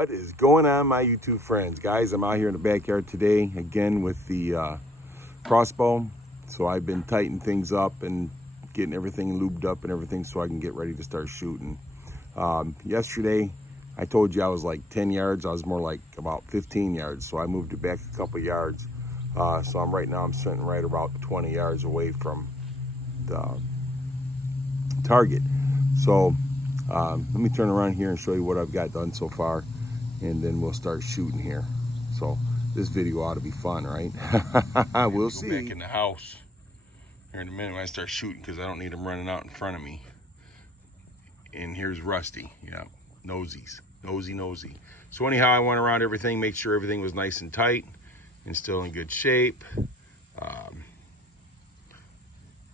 What is going on, my YouTube friends? Guys, I'm out here in the backyard today again with the Crossbow. So I've been tightening things up and getting everything lubed up and everything so I can get ready to start shooting. Yesterday I told you I was like 10 yards. I was more like about 15 yards, so I moved it back a couple yards. So right now I'm sitting right about 20 yards away from the target. So let me turn around here and show you what I've got done so far, and then we'll start shooting here. So this video ought to be fun, right? We'll see. Go back in the house here in a minute when I start shooting, because I don't need them running out in front of me. And here's Rusty. Yeah, nosies, nosy. So anyhow, I went around everything, make sure everything was nice and tight and still in good shape.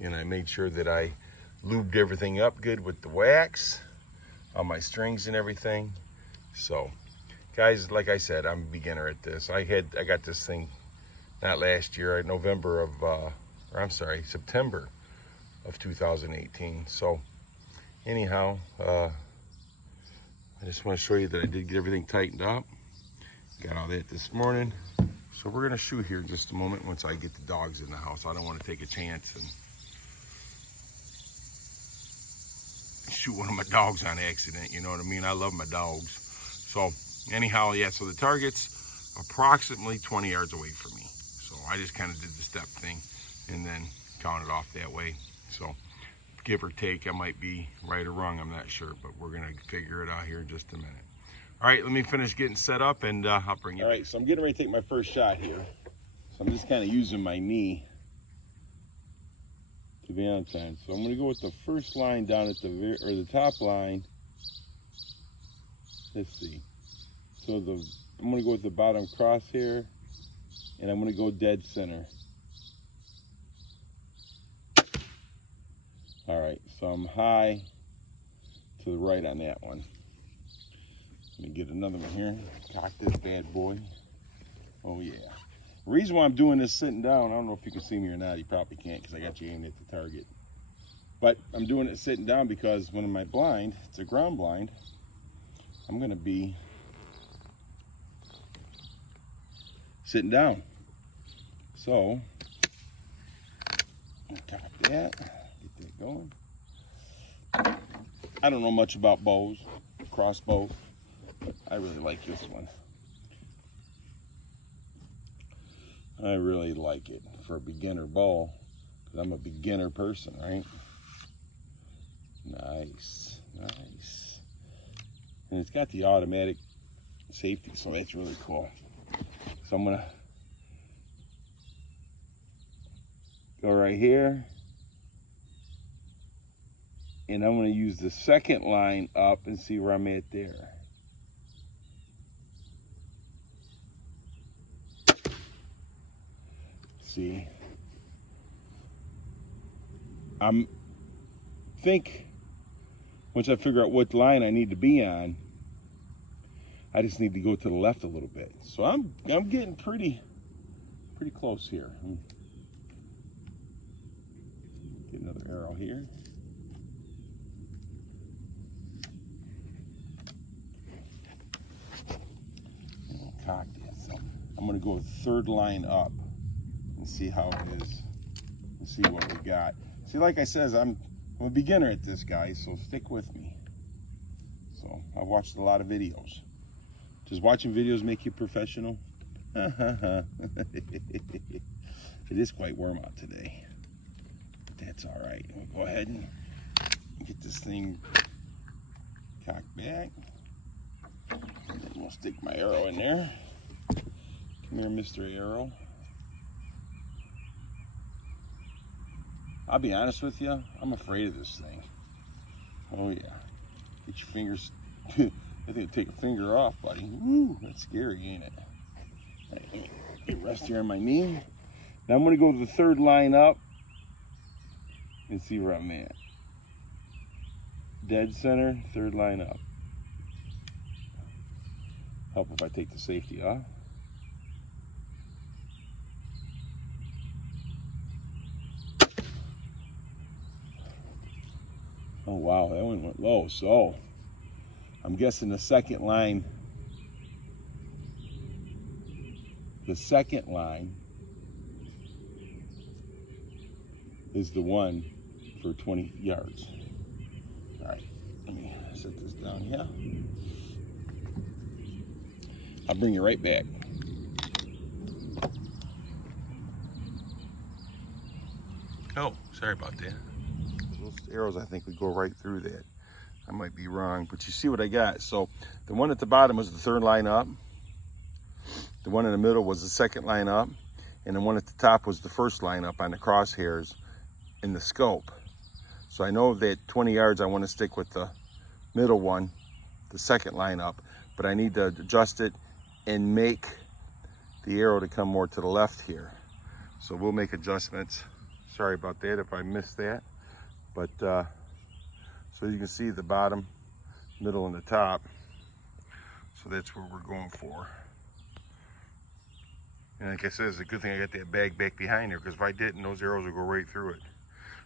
And I made sure that I lubed everything up good with the wax on my strings and everything. So guys, like I said, I'm a beginner at this. I got this thing not last year, September of 2018. So anyhow, I just want to show you that I did get everything tightened up. Got all that this morning. So we're gonna shoot here in just a moment once I get the dogs in the house. I don't want to take a chance and shoot one of my dogs on accident, you know what I mean? I love my dogs. So anyhow, yeah, so the target's approximately 20 yards away from me. So I just kind of did the step thing and then counted off that way. So give or take, I might be right or wrong, I'm not sure, but we're gonna figure it out here in just a minute. All right, let me finish getting set up and I'll bring you back. All right, so I'm getting ready to take my first shot here. So I'm just kind of using my knee to be on time. So I'm gonna go with the first line down at the top line. Let's see. So I'm gonna go with the bottom crosshair, and I'm gonna go dead center. All right, so I'm high to the right on that one. Let me get another one here. Cock this bad boy. Oh yeah. The reason why I'm doing this sitting down, I don't know if you can see me or not. You probably can't because I got you aimed at the target. But I'm doing it sitting down because when my blind, it's a ground blind, I'm gonna be sitting down. So, cock that, get that going. I don't know much about bows, crossbow, but I really like this one. I really like it for a beginner bow, because I'm a beginner person, right? Nice. And it's got the automatic safety, so that's really cool. So I'm gonna go right here, and I'm gonna use the second line up and see where I'm at there. See, think once I figure out what line I need to be on, I just need to go to the left a little bit. So I'm getting pretty close here. Get another arrow here. And I'll cock that. So I'm gonna go third line up and see how it is and see what we got. See, like I said, I'm a beginner at this, guys, so stick with me. So I've watched a lot of videos. Does watching videos make you professional? It is quite warm out today, but that's all right. We'll go ahead and get this thing cocked back, and then we'll stick my arrow in there. Come here, Mr. Arrow. I'll be honest with you, I'm afraid of this thing. Oh yeah. Get your fingers, I think take a finger off, buddy. Woo, that's scary, ain't it? All right, let me get rest here on my knee. Now I'm gonna go to the third line up and see where I'm at. Dead center, third line up. Help if I take the safety off. Oh wow, that one went low. So I'm guessing the second line the second line is the one for 20 yards. All right, let me set this down here. I'll bring you right back. Oh, sorry about that. Those arrows, I think, would go right through that. I might be wrong, but you see what I got. So the one at the bottom was the third line up. The one in the middle was the second line up. And the one at the top was the first line up on the crosshairs in the scope. So I know that 20 yards I want to stick with the middle one, the second line up, but I need to adjust it and make the arrow to come more to the left here. So we'll make adjustments. Sorry about that if I missed that. But so you can see the bottom, middle, and the top. So that's what we're going for. And like I said, it's a good thing I got that bag back behind there, because if I didn't, those arrows would go right through it.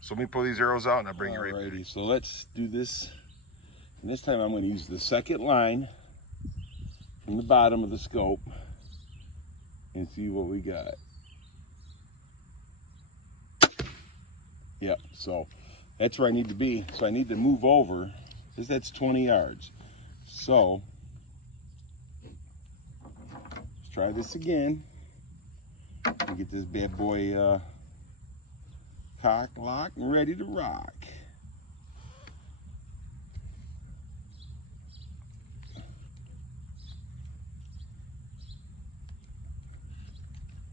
So let me pull these arrows out and I'll bring you right back. So let's do this. And this time I'm going to use the second line from the bottom of the scope and see what we got. Yep, so that's where I need to be. So I need to move over, because that's 20 yards. So let's try this again and get this bad boy cock, lock, and ready to rock.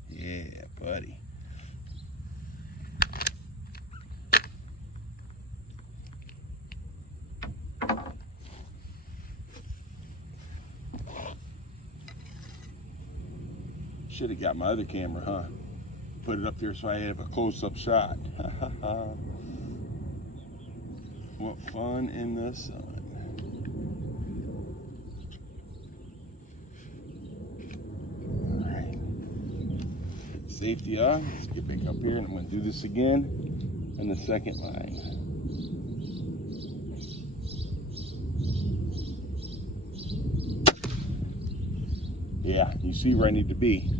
Yeah, buddy. Should have got my other camera, huh? Put it up there so I have a close-up shot. What fun in the sun. All right. Safety off. Let's get back up here, and I'm going to do this again on the second line. Yeah, you see where I need to be.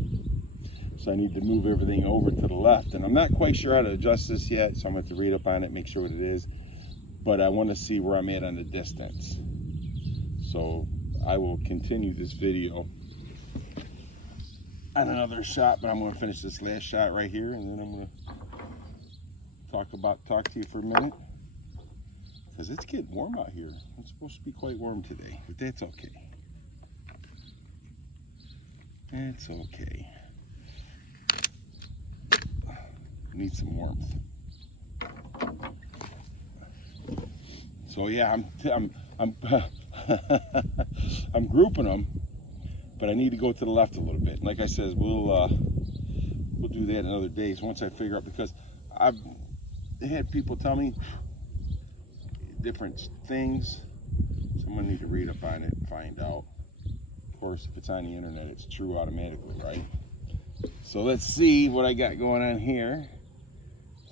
So I need to move everything over to the left, and I'm not quite sure how to adjust this yet, so I'm going to have to read up on it, make sure what it is. But I want to see where I'm at on the distance. So I will continue this video on another shot, but I'm going to finish this last shot right here, and then I'm going to talk to you for a minute, because it's getting warm out here. It's supposed to be quite warm today, but that's okay. It's okay. Need some warmth. So yeah, I'm I'm grouping them, but I need to go to the left a little bit. And like I said, we'll do that another day. So once I figure out, because I've had people tell me different things, so I'm gonna need to read up on it and find out. Of course, if it's on the internet, it's true automatically, right? So let's see what I got going on here.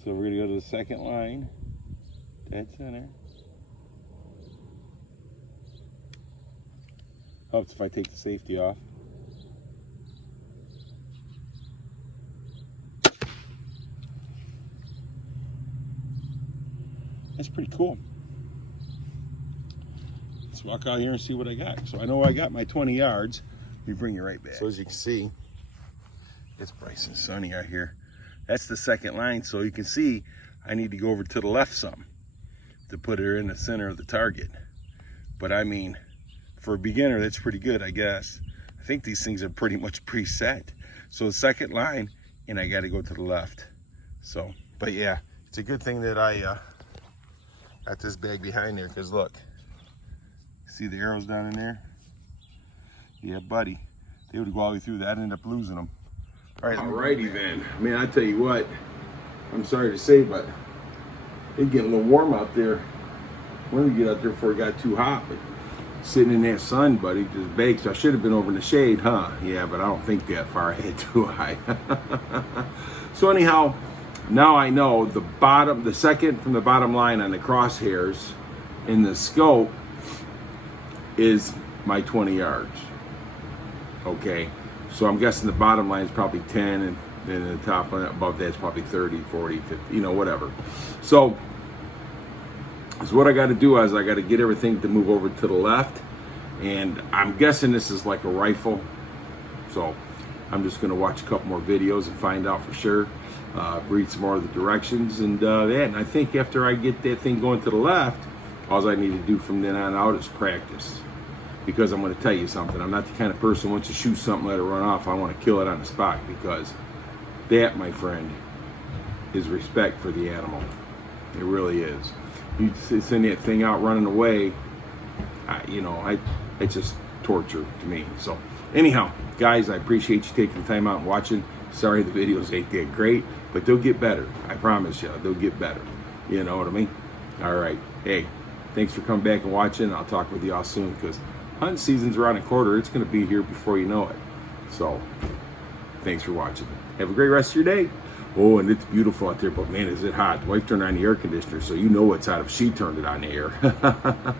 So we're gonna go to the second line, dead center. Helps if I take the safety off. That's pretty cool. Let's walk out here and see what I got. So I know I got my 20 yards. Let me bring you right back. So as you can see, it's bright and sunny out here. That's the second line, so you can see I need to go over to the left some to put her in the center of the target. But I mean, for a beginner, that's pretty good, I guess. I think these things are pretty much preset. So the second line, and I got to go to the left. So, but yeah, it's a good thing that I got this bag behind there, because look, see the arrows down in there? Yeah, buddy, they would go all the way through that. I'd end up losing them. Alrighty then. Man, I tell you what, I'm sorry to say, but it's getting a little warm out there. I wanted to get out there before it got too hot, but sitting in that sun, buddy, just bakes. I should have been over in the shade, huh? Yeah, but I don't think that far ahead, do I? So anyhow, now I know the second from the bottom line on the crosshairs in the scope is my 20 yards. Okay, So I'm guessing the bottom line is probably 10, and the top line above that's probably 30, 40, 50, whatever. So what I got to do is I got to get everything to move over to the left, and I'm guessing this is like a rifle. So I'm just going to watch a couple more videos and find out for sure. Read some more of the directions, and and I think after I get that thing going to the left, all I need to do from then on out is practice. Because I'm going to tell you something, I'm not the kind of person who wants to shoot something, let it run off. I want to kill it on the spot, because that, my friend, is respect for the animal. It really is. You send that thing out running away, it's just torture to me. So anyhow, guys, I appreciate you taking the time out and watching. Sorry the videos ain't that great, but they'll get better. I promise you, they'll get better. You know what I mean? All right. Hey, thanks for coming back and watching. I'll talk with you all soon, because hunting season's around the corner. It's going to be here before you know it. So thanks for watching. Have a great rest of your day. Oh, and it's beautiful out there, but man, is it hot. The wife turned on the air conditioner, so you know it's hot if she turned it on the air.